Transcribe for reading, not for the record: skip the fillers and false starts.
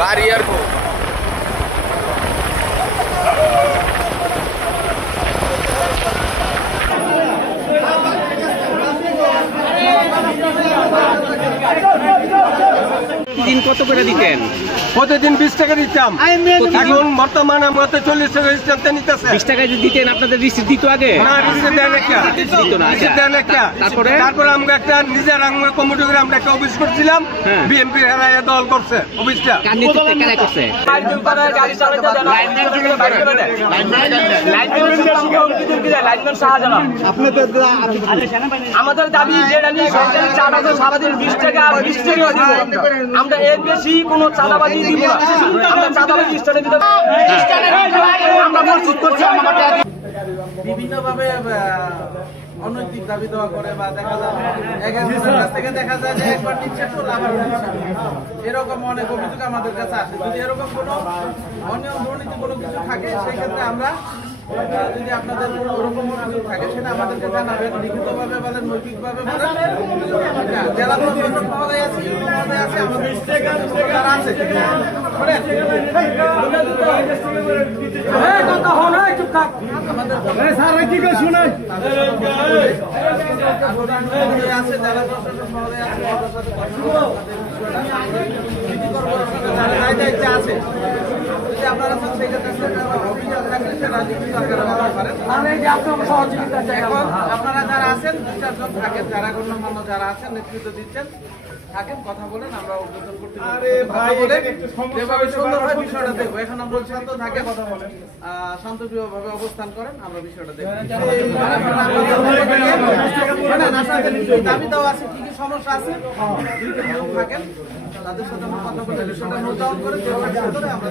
गाड़ी यार को দিন কত করে দিতেন? প্রতিদিন 20 টাকা দিতাম, এখন বর্তমানে আমরা 40 টাকা দিতে নিতেছে। 20 টাকা যদি দিতেন আপনাদের রিসিট দিত আগে? না, রিসিট দেন একটা, দিত না। আচ্ছা, তারপরে আমরা একটা নিজের আঙ্গুল কমিটি করে আমরা একটা অফিস করছিলাম, বিএমপি হেরায় দল করছে অফিসটা। কার নেতৃত্বে কারা করছে? আমাদের দাবি যেটা নিয়ে সরকারি চাঁদা সারাদিন 20 টাকা আমরা এর বেশি কোনো চাঁদাবাজি দিব না। আমরা চাঁদাবাজি স্টার্টে দিতে আমরা প্রস্তুত করছি। বিভিন্নভাবে অনৈতিক দাবি দেওয়া করে বা দেখা যায় কাছ থেকে দেখা যায় যে একবার নিচ্ছে আবার এরকম অনেক অভিযোগ আমাদের কাছে আসে। যদি এরকম কোনো অনিয়ম দুর্নীতি কোনো কিছু থাকে সেক্ষেত্রে আমরা যদি আপনাদের ওরকম অভিযোগ থাকে সেটা আমাদেরকে জানাবেন, লিখিতভাবে বলেন, মৌখিকভাবে বলেন। জেলা প্রশাসক মহোদয় আছে, ইউপি মহোদয় আছে, আমাদের যারা আছে আছে, জেলা প্রশাসক মহোদয় আছে, দায়িত্বে আছে। যদি আপনারা সেক্ষেত্রে এখন আপনারা যারা আছেন 2-4 জন থাকেন, যারা গণ্যমান্য যারা আছেন নেতৃত্ব দিচ্ছেন থাকেন, কথা বলেন, আমরা উদ্বোধন করতে যেভাবে সুন্দর হয় বিষয়টা দেখবো। এখন আমরা শান্ত থাকেন, শান্তপ্রিয়ভাবে অবস্থান করেন, আমরা বিষয়টা দেখবো। দাবি দেওয়া আছে, কি কি সমস্যা আছে, 2-3 জন থাকেন, তাদের সাথে আমরা কথা বলে বিষয়টা নোট ডাউন করে আমরা